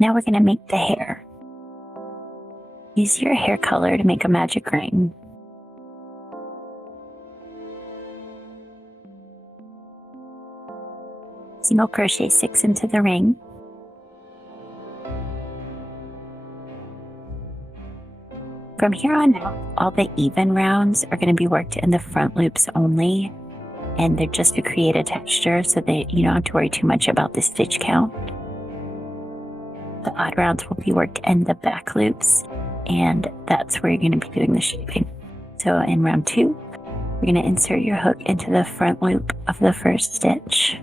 Now we're going to make the hair. Use your hair color to make a magic ring. Single crochet 6 into the ring. From here on out, all the even rounds are going to be worked in the front loops only, and they're just to create a texture so that you don't have to worry too much about the stitch count. The odd rounds will be worked in the back loops, and that's where you're going to be doing the shaping. So in round 2, we're going to insert your hook into the front loop of the first stitch.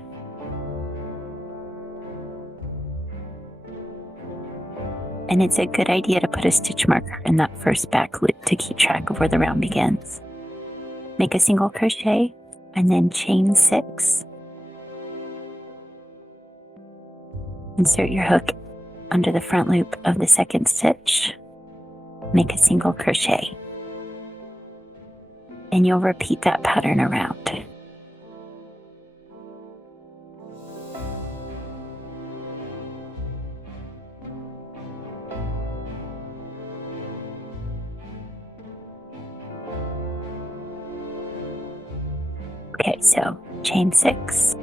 And it's a good idea to put a stitch marker in that first back loop to keep track of where the round begins. Make a single crochet and then chain 6. Insert your hook under the front loop of the second stitch. Make a single crochet. And you'll repeat that pattern around. Okay, so chain 6.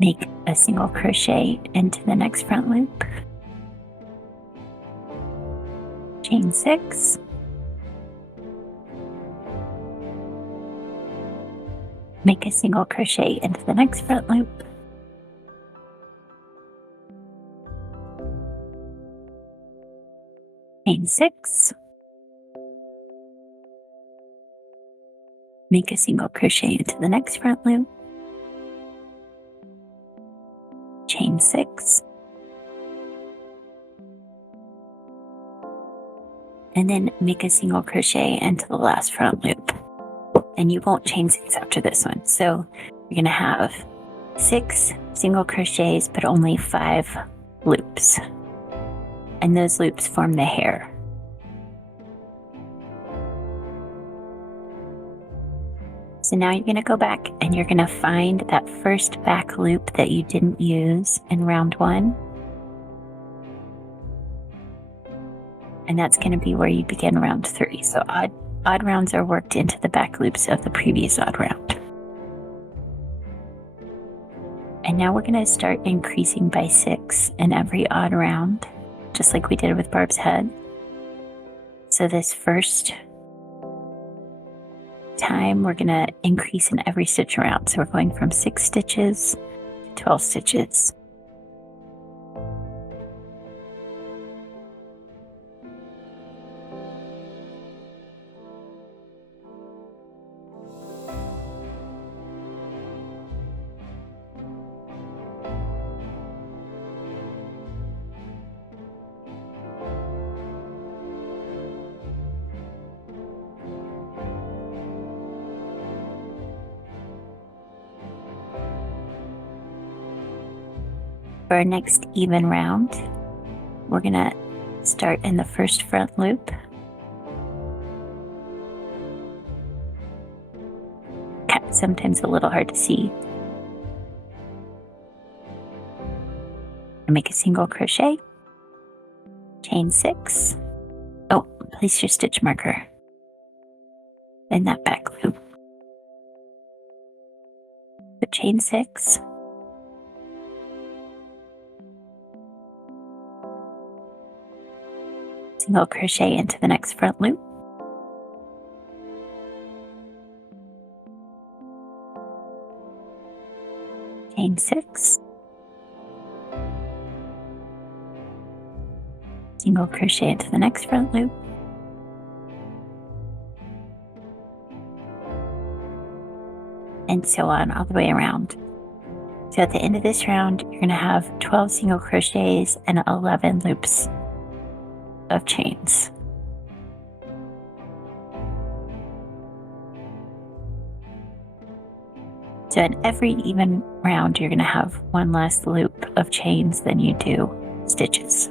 Make a single crochet into the next front loop. Chain 6. Make a single crochet into the next front loop. Chain 6. Make a single crochet into the next front loop. Chain 6. And then make a single crochet into the last front loop. And you won't chain 6 after this one. So you're going to have 6 single crochets, but only 5 loops. And those loops form the hair. So now you're going to go back and you're going to find that first back loop that you didn't use in round 1. And that's going to be where you begin round 3. So odd rounds are worked into the back loops of the previous odd round. And now we're going to start increasing by 6 in every odd round, just like we did with Barb's head. So this first time we're going to increase in every stitch around. So we're going from 6 stitches to 12 stitches. For our next even round, we're going to start in the first front loop. Sometimes a little hard to see. Make a single crochet, chain 6. Oh, place your stitch marker in that back loop. So chain 6. Single crochet into the next front loop. Chain 6. Single crochet into the next front loop. And so on all the way around. So at the end of this round, you're going to have 12 single crochets and 11 loops of chains. So in every even round, you're going to have one less loop of chains than you do stitches.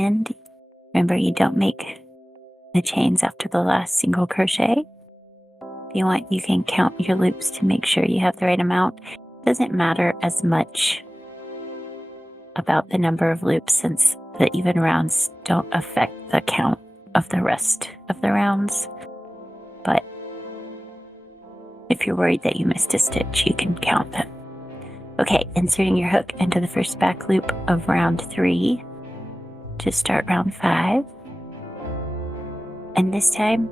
And remember, you don't make the chains after the last single crochet. If you want, you can count your loops to make sure you have the right amount. It doesn't matter as much about the number of loops since the even rounds don't affect the count of the rest of the rounds. But if you're worried that you missed a stitch, you can count them. Okay, inserting your hook into the first back loop of round 3 to start round 5. And this time,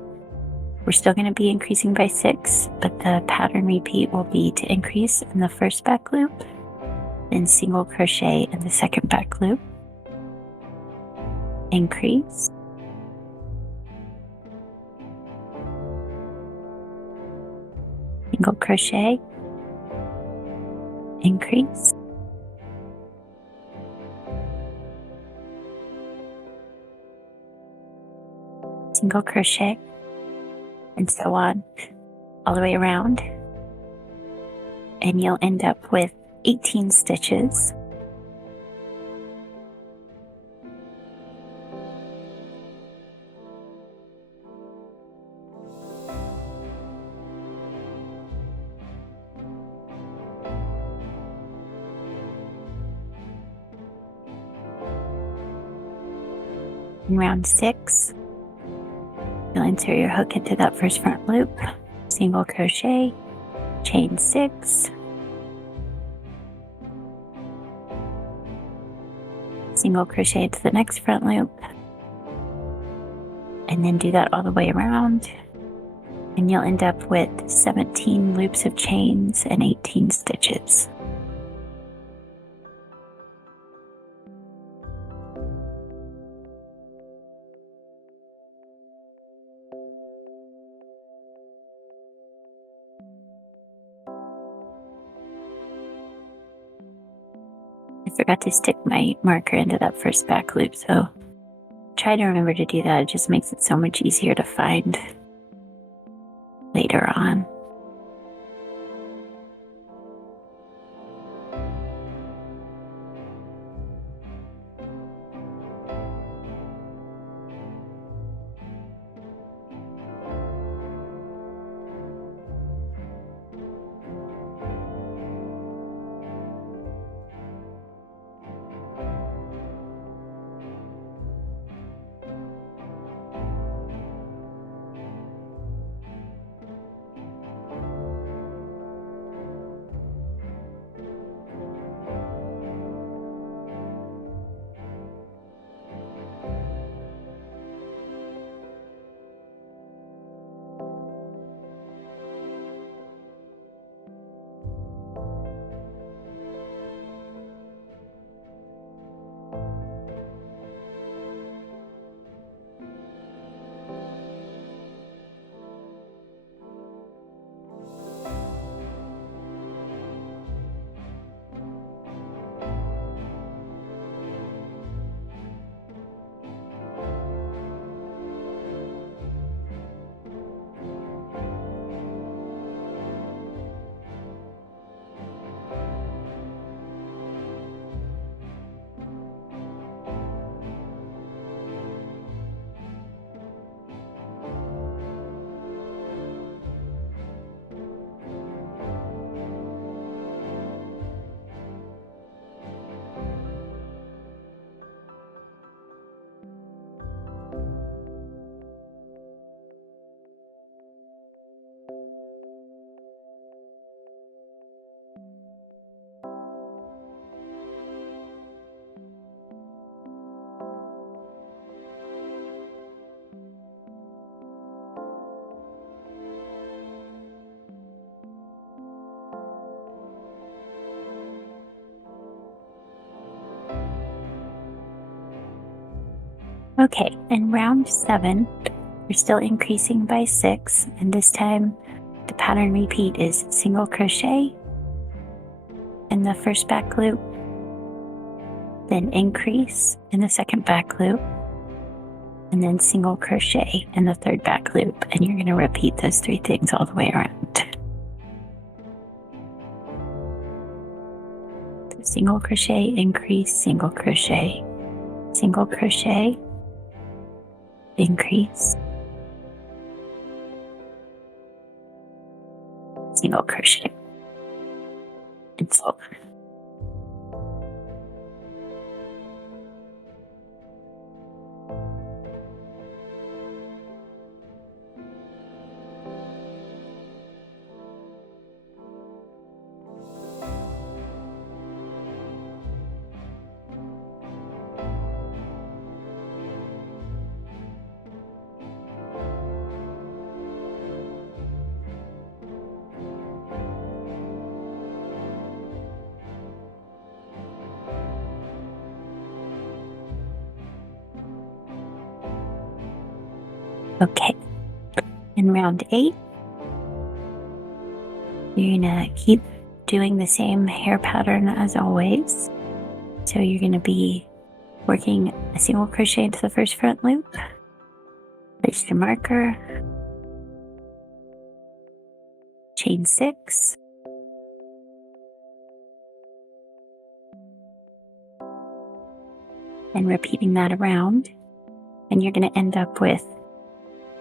we're still going to be increasing by 6, but the pattern repeat will be to increase in the first back loop, then single crochet in the second back loop, increase, single crochet, increase, single crochet, and so on all the way around, and you'll end up with 18 stitches. In round 6, you'll insert your hook into that first front loop, single crochet, chain 6, single crochet into the next front loop, and then do that all the way around, and you'll end up with 17 loops of chains and 18 stitches. I forgot to stick my marker into that first back loop, so try to remember to do that. It just makes it so much easier to find later on. Okay, in round 7, we're still increasing by 6, and this time the pattern repeat is single crochet in the first back loop, then increase in the second back loop, and then single crochet in the third back loop, and you're going to repeat those 3 things all the way around. So single crochet, increase, single crochet, single crochet, increase, single crochet, and fold. Okay, in round 8, you're gonna keep doing the same hair pattern as always. So you're gonna be working a single crochet into the first front loop, place your marker, chain 6, and repeating that around, and you're gonna end up with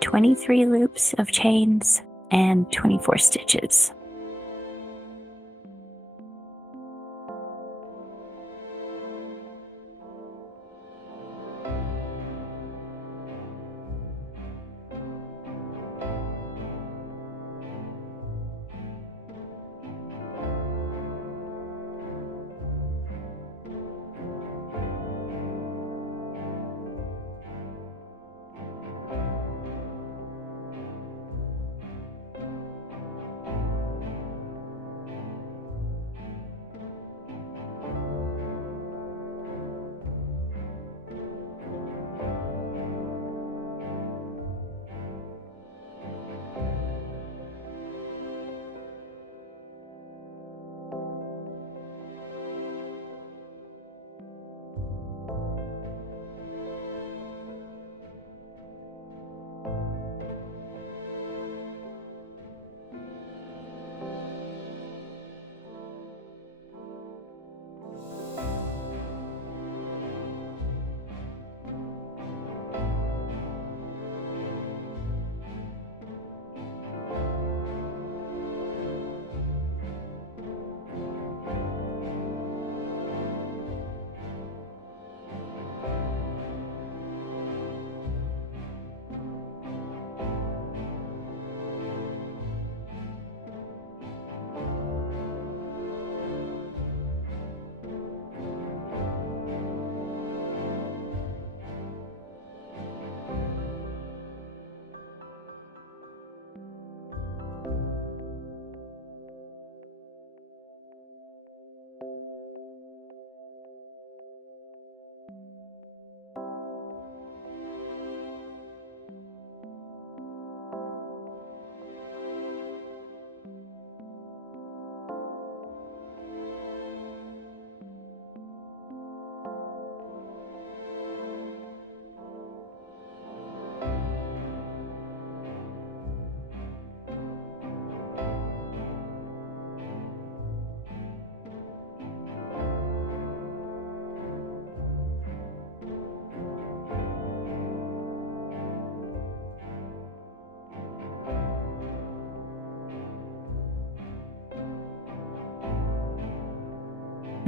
23 loops of chains and 24 stitches.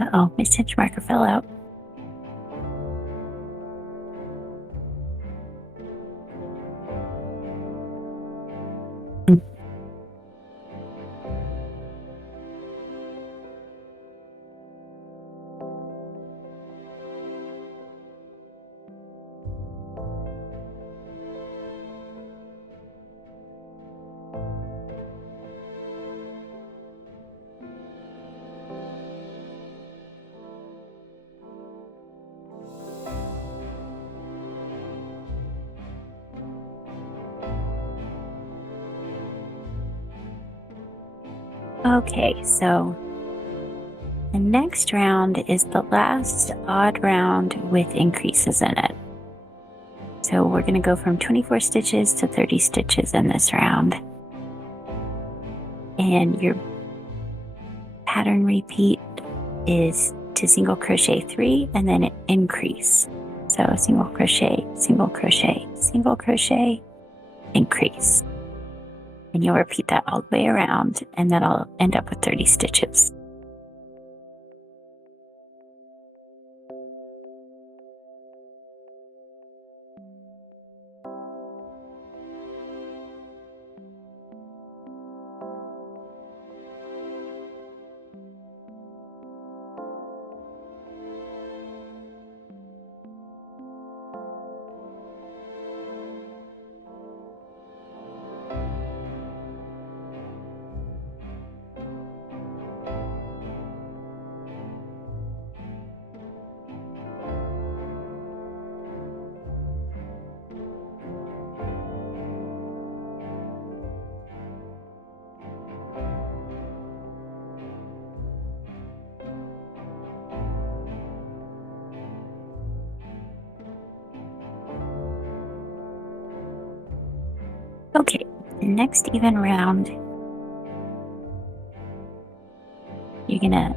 Uh-oh, my stitch marker fell out. Okay, so the next round is the last odd round with increases in it. So we're going to go from 24 stitches to 30 stitches in this round. And your pattern repeat is to single crochet 3 and then increase. So single crochet, single crochet, single crochet, increase. And you'll repeat that all the way around, and that'll end up with 30 stitches. Okay, the next even round, you're gonna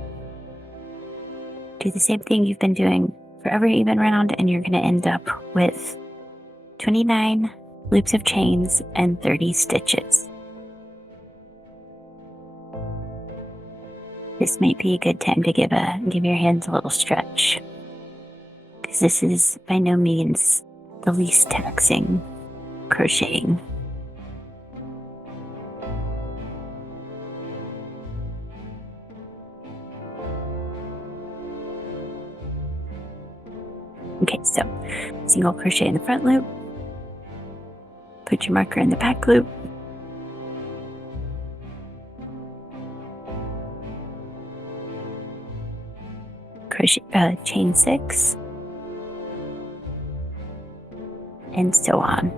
do the same thing you've been doing for every even round, and you're gonna end up with 29 loops of chains and 30 stitches. This might be a good time to give your hands a little stretch, because this is by no means the least taxing crocheting. Okay, so single crochet in the front loop, put your marker in the back loop, crochet, chain 6, and so on.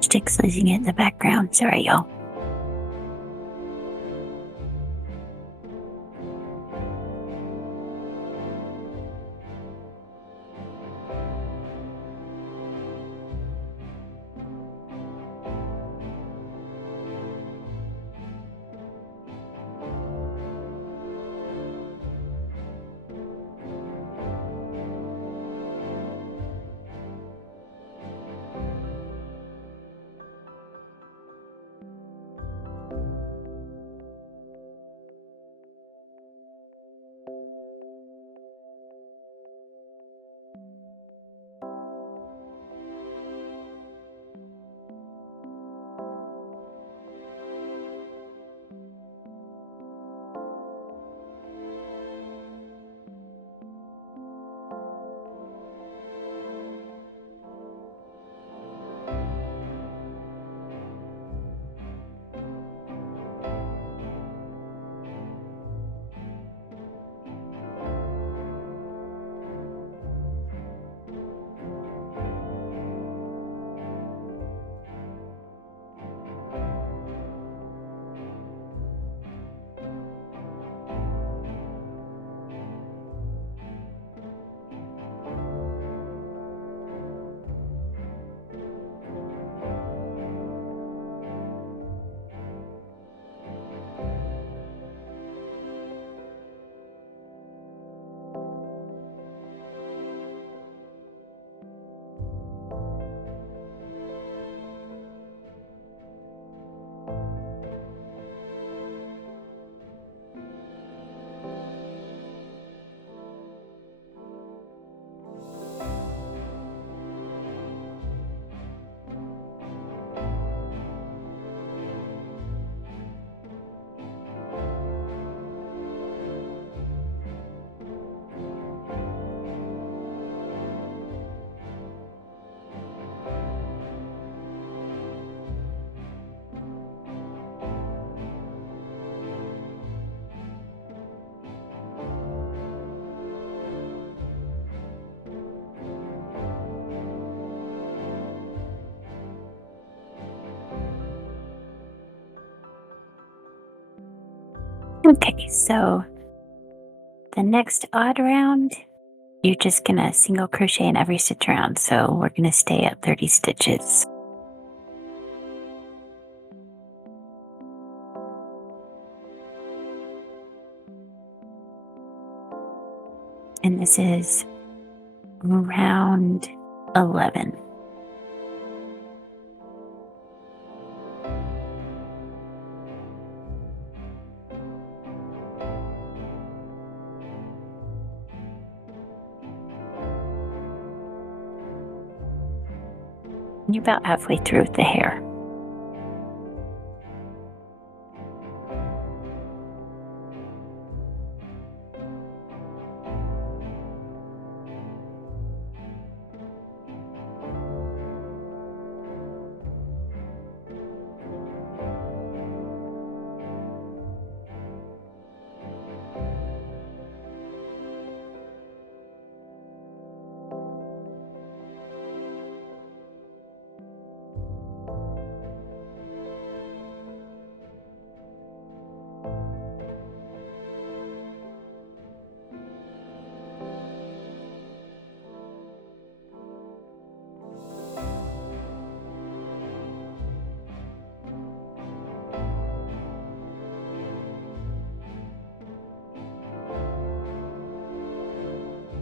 Sticks losing it in the background. Sorry, y'all. Okay, so the next odd round, you're just gonna single crochet in every stitch around. So we're gonna stay at 30 stitches. And this is round 11. You're about halfway through with the hair.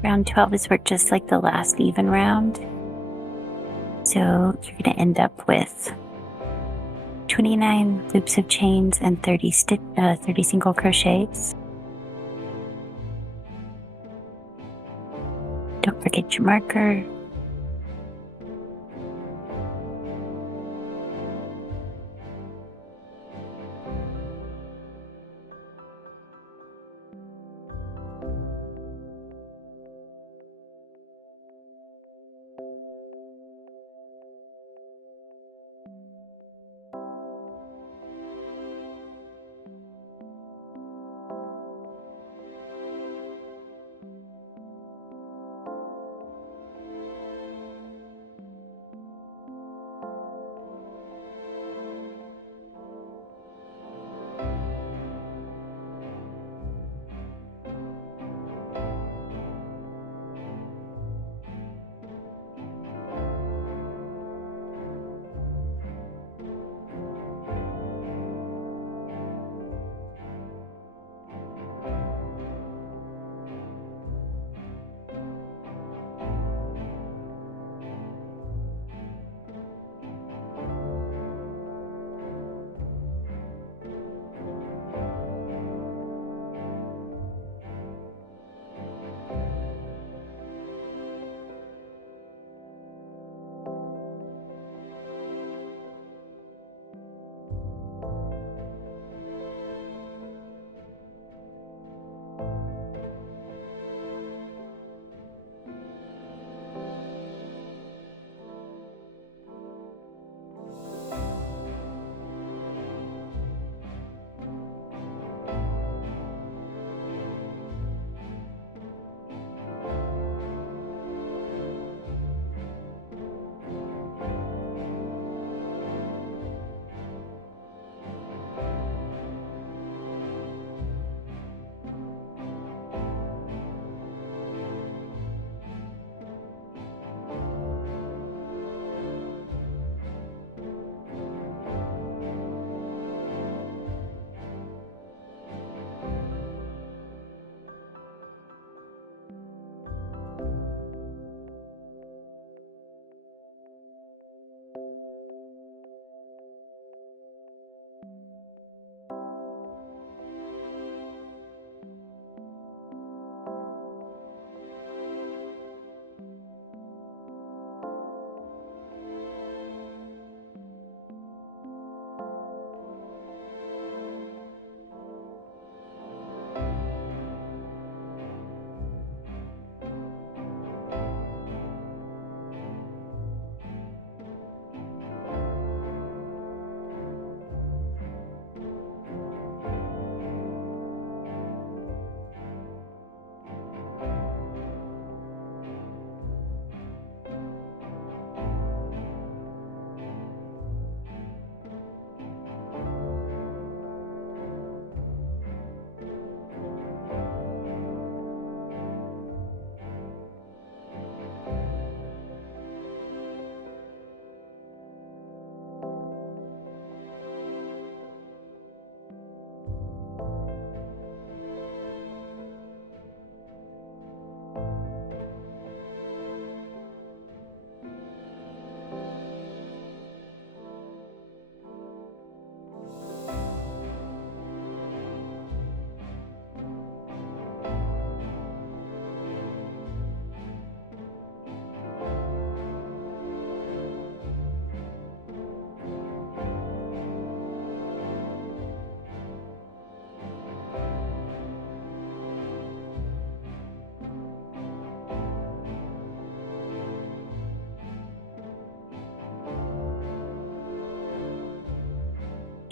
Round 12 is worked just like the last even round. So you're going to end up with 29 loops of chains and 30 single crochets. Don't forget your marker.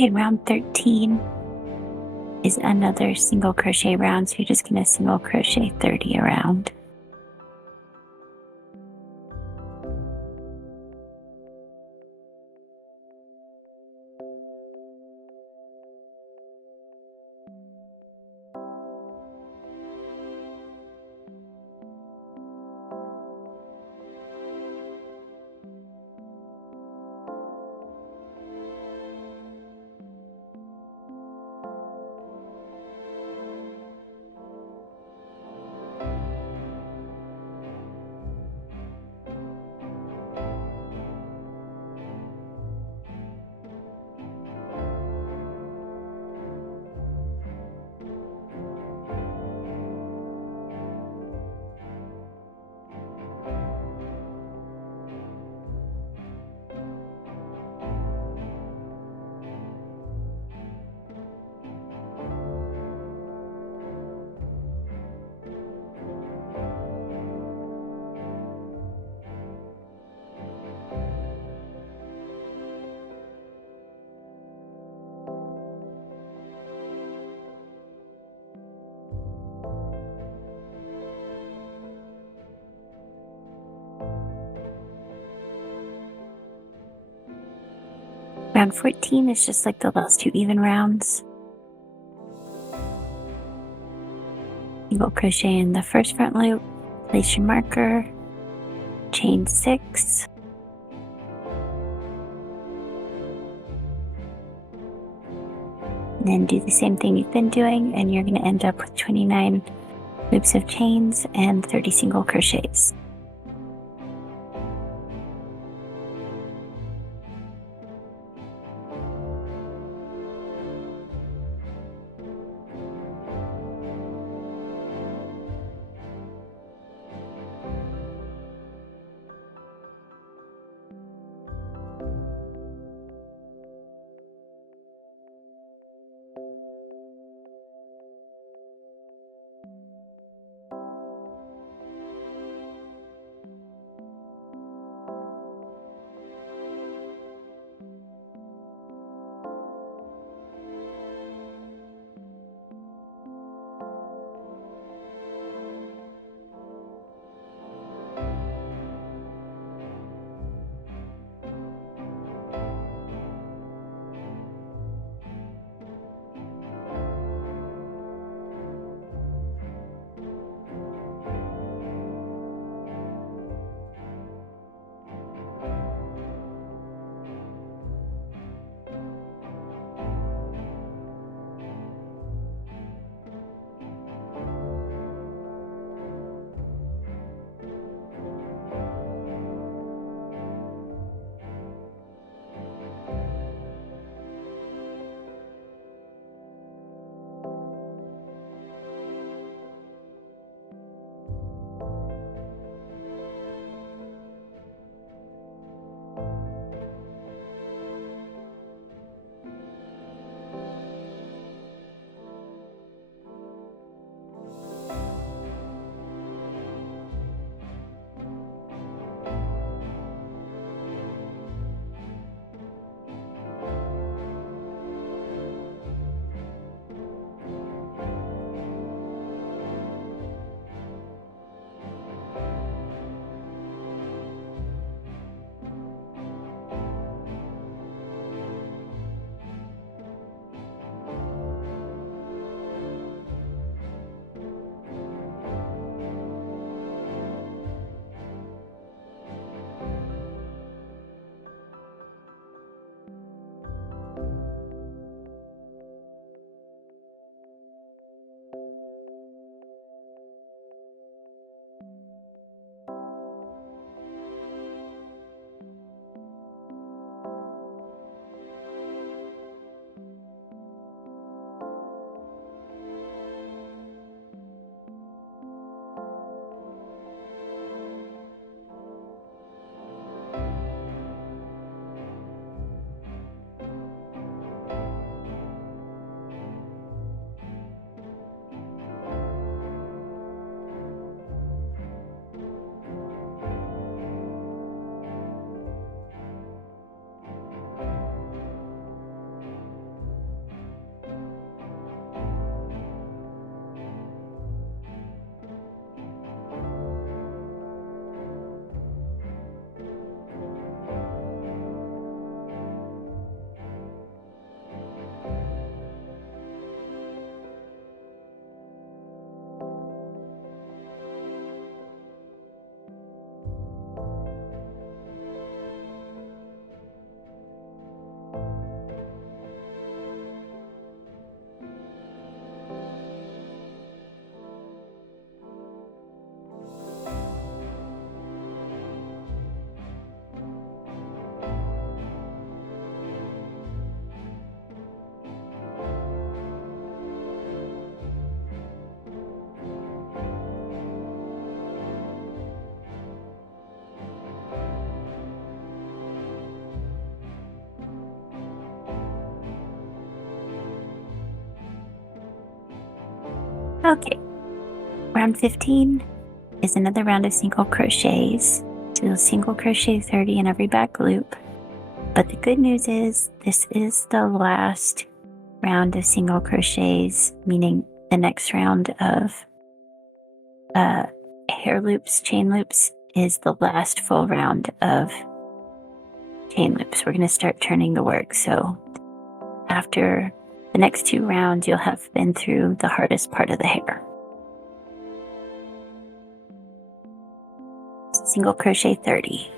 In round 13 is another single crochet round, so you're just going to single crochet 30 around. Round 14 is just like the last two even rounds. Single crochet in the first front loop, place your marker, chain 6, and then do the same thing you've been doing, and you're going to end up with 29 loops of chains and 30 single crochets. Okay, round 15 is another round of single crochets. So you'll single crochet 30 in every back loop. But the good news is this is the last round of single crochets, meaning the next round of hair loops, chain loops, is the last full round of chain loops. We're going to start turning the work. So after the next 2 rounds, you'll have been through the hardest part of the hair. Single crochet 30.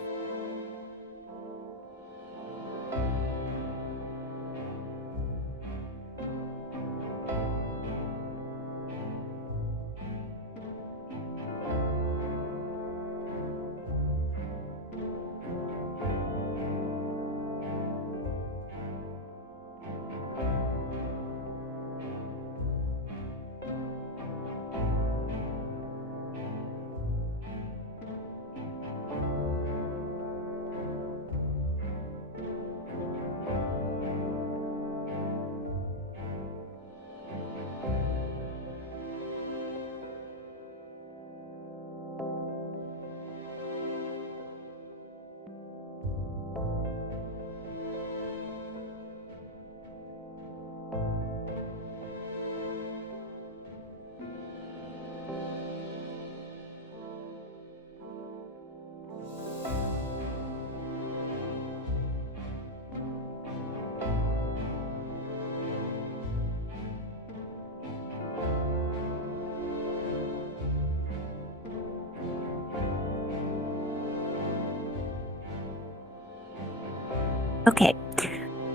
Okay,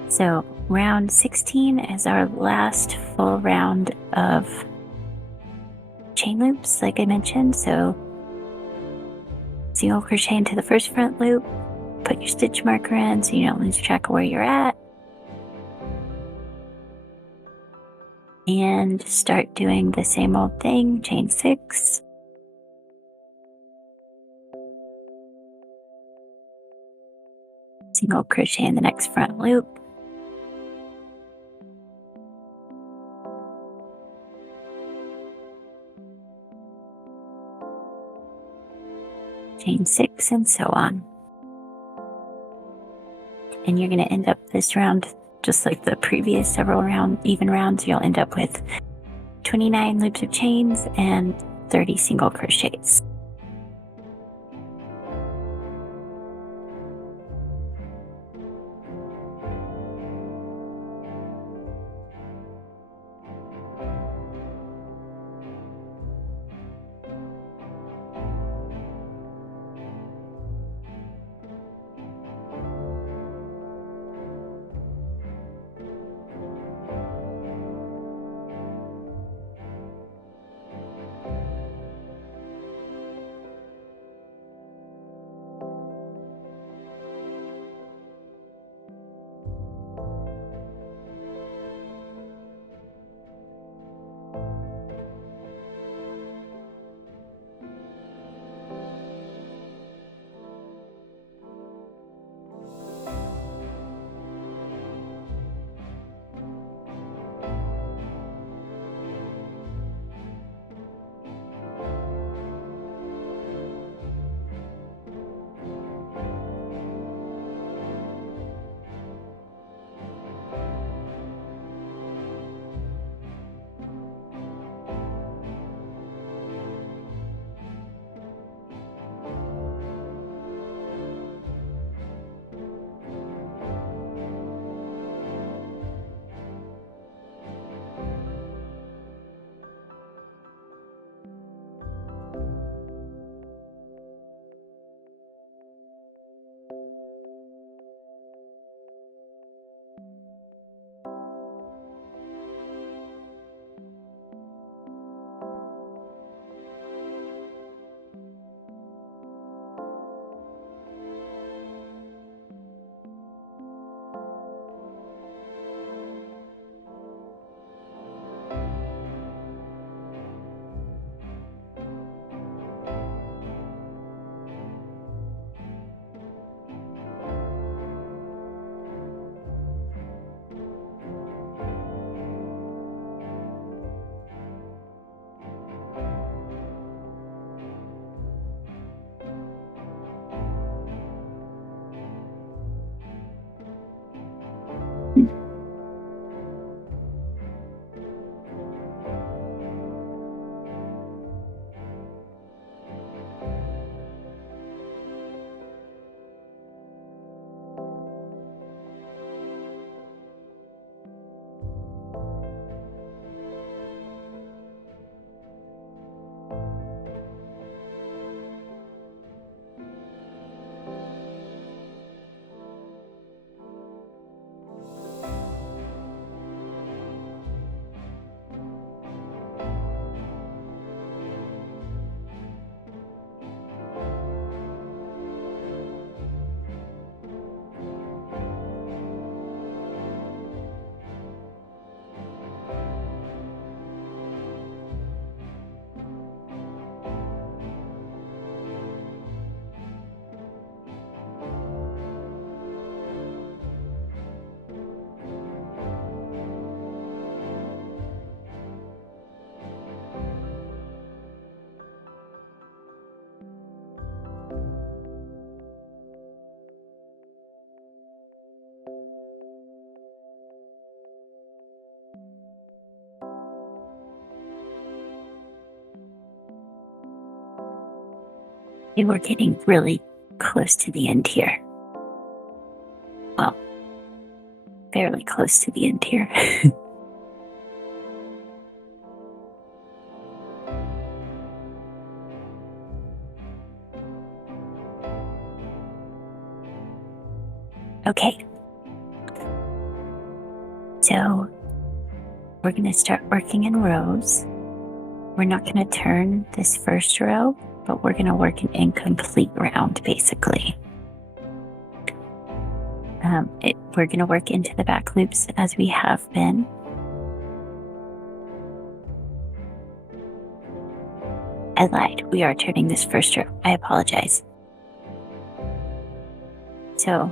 so round 16 is our last full round of chain loops, like I mentioned. So single crochet into the first front loop, put your stitch marker in so you don't lose track of where you're at, and start doing the same old thing. Chain 6, single crochet in the next front loop, chain 6, and so on. And you're going to end up this round, just like the previous several even rounds, you'll end up with 29 loops of chains and 30 single crochets. And we're getting really close to the end here. Well, fairly close to the end here. Okay. So we're going to start working in rows. We're not going to turn this first row, but we're going to work an incomplete round, basically. We're going to work into the back loops as we have been. I lied. We are turning this first row. I apologize. So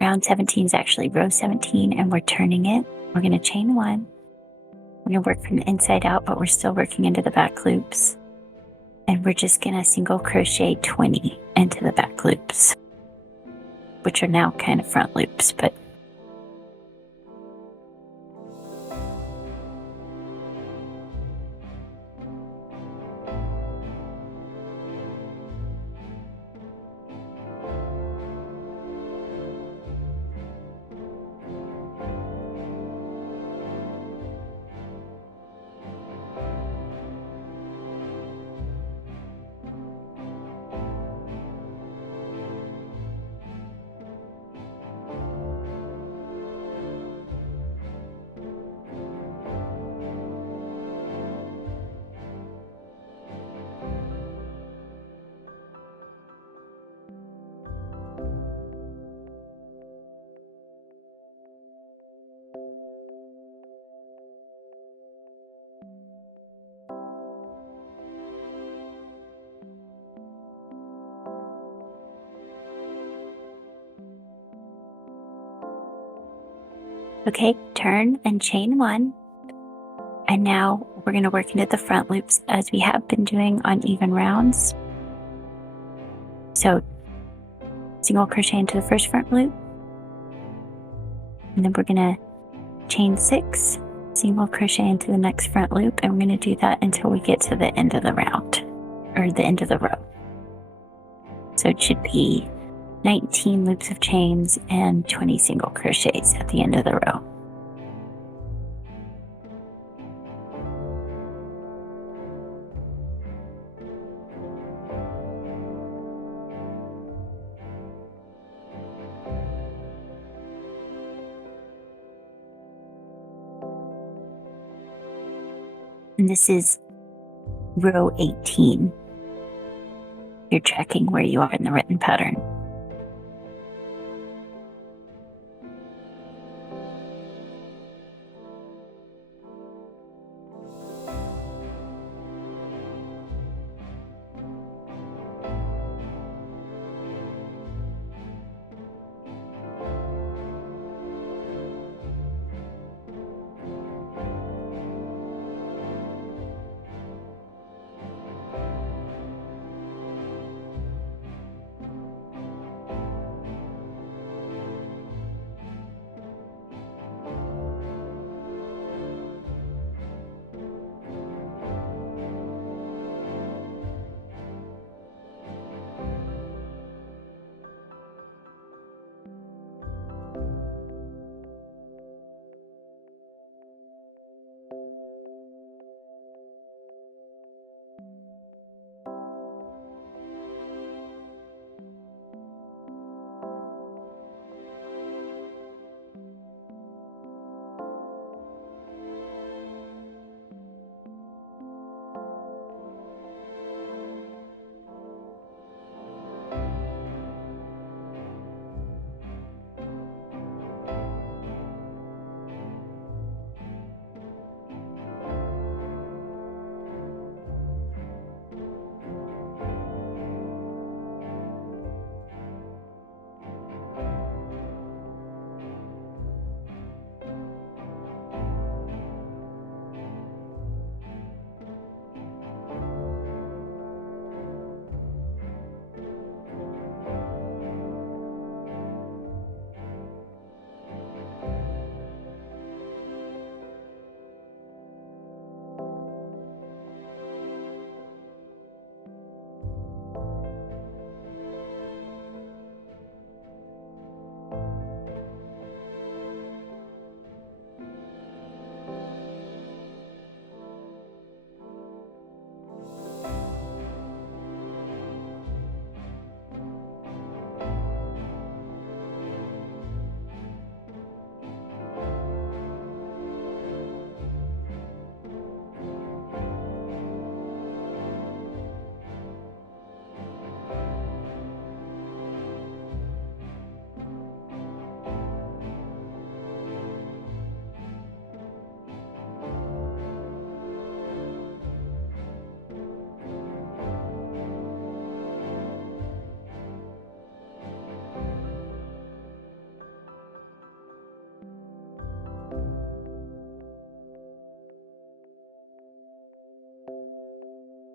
round 17 is actually row 17, and we're turning it. We're going to chain 1. We're going to work from the inside out, but we're still working into the back loops. And we're just going to single crochet 20 into the back loops, which are now kind of front loops, but okay, turn and chain 1. And now we're going to work into the front loops as we have been doing on even rounds. So single crochet into the first front loop, and then we're going to chain 6, single crochet into the next front loop, and we're going to do that until we get to the end of the round, or the end of the row. So it should be 19 loops of chains and 20 single crochets at the end of the row. And this is row 18. You're tracking where you are in the written pattern.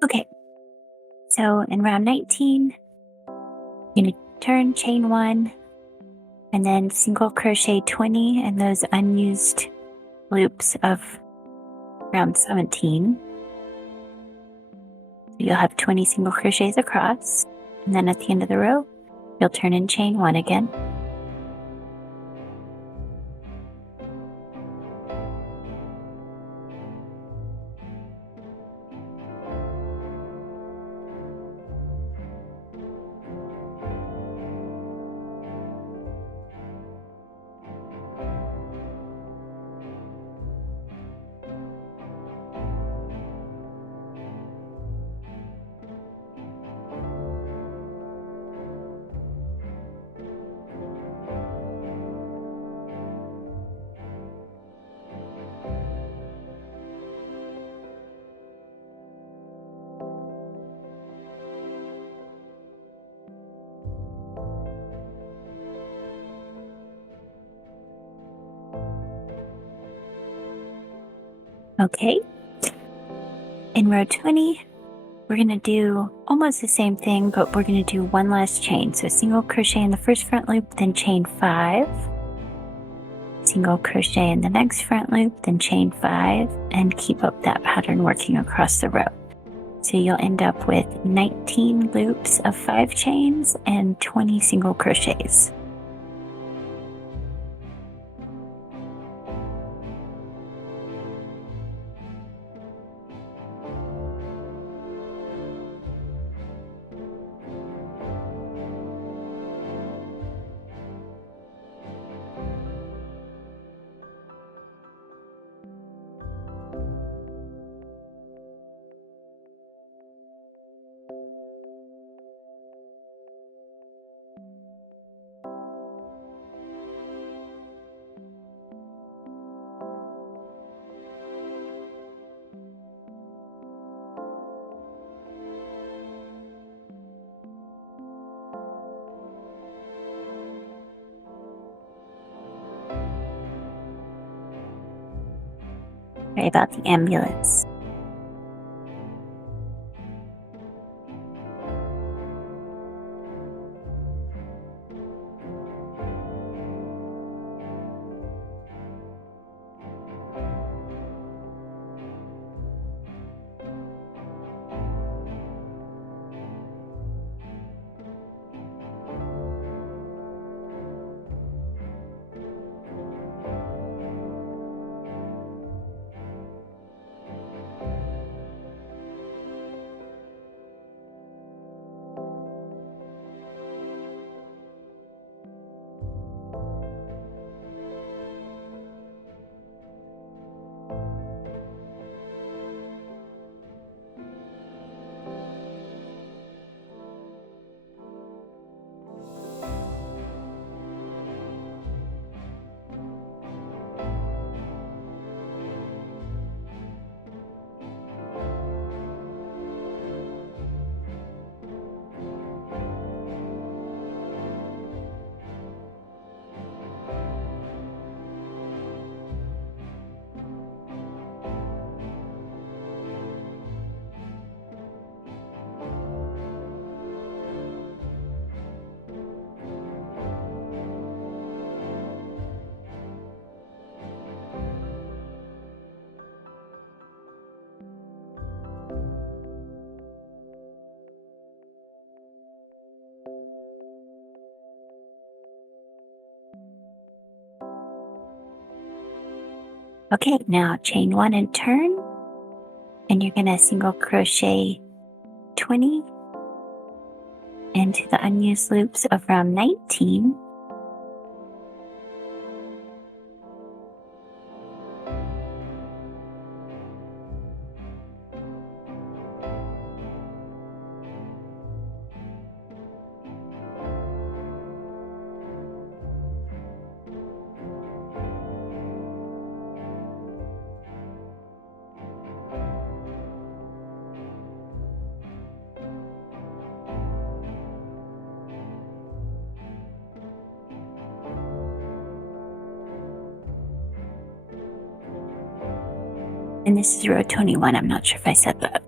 Okay, so in round 19, you're going to turn, chain 1, and then single crochet 20 in those unused loops of round 17. So you'll have 20 single crochets across, and then at the end of the row, you'll turn and chain 1 again. Okay, in row 20, we're going to do almost the same thing, but we're going to do one last chain. So single crochet in the first front loop, then chain 5, single crochet in the next front loop, then chain 5, and keep up that pattern working across the row. So you'll end up with 19 loops of 5 chains and 20 single crochets. Sorry about the ambulance. Okay, now chain 1 and turn, and you're going to single crochet 20 into the unused loops of round 19. And this is row 21. I'm not sure if I said that.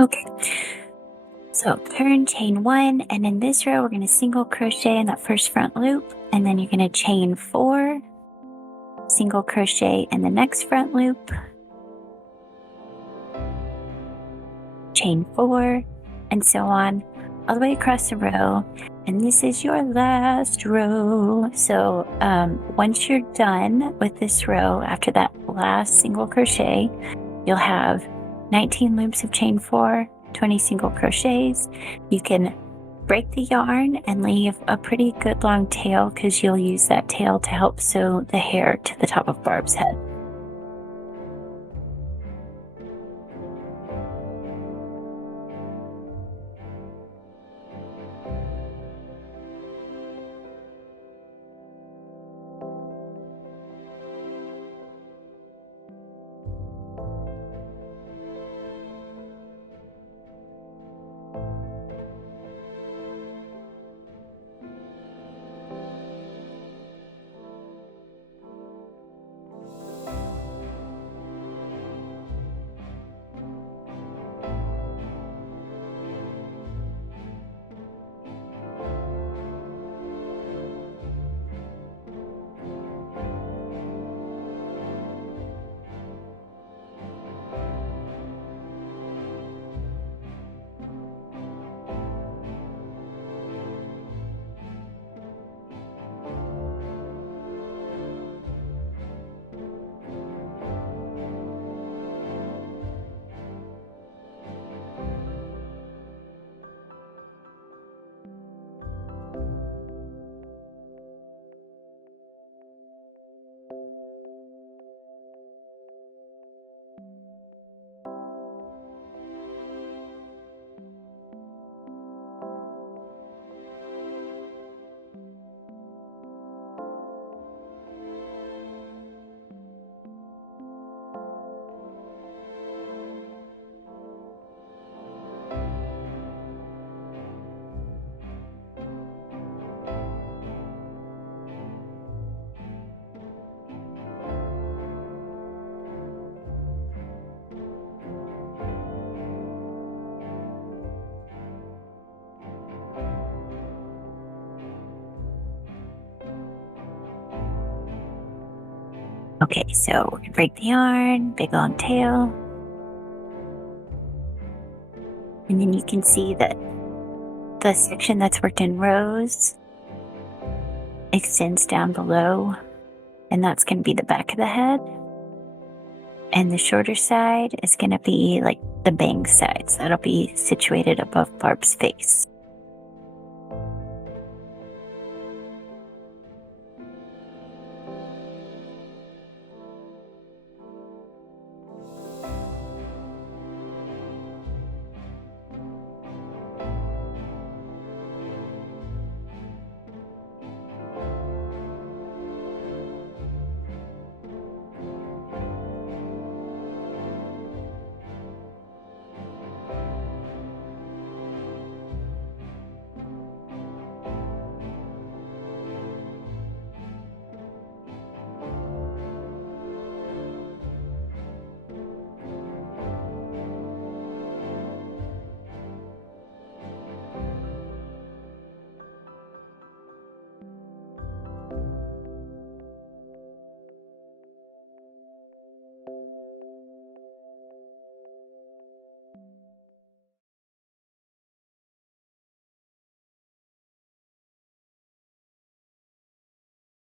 Okay, so turn, chain 1, and in this row we're going to single crochet in that first front loop, and then you're going to chain 4, single crochet in the next front loop, chain 4, and so on all the way across the row. And this is your last row. So once you're done with this row, after that last single crochet, you'll have 19 loops of chain 4, 20 single crochets. You can break the yarn and leave a pretty good long tail, because you'll use that tail to help sew the hair to the top of Barb's head. Okay, so we're gonna break the yarn, big long tail. And then you can see that the section that's worked in rows extends down below, and that's going to be the back of the head. And the shorter side is going to be like the bang side. So that'll be situated above Barb's face.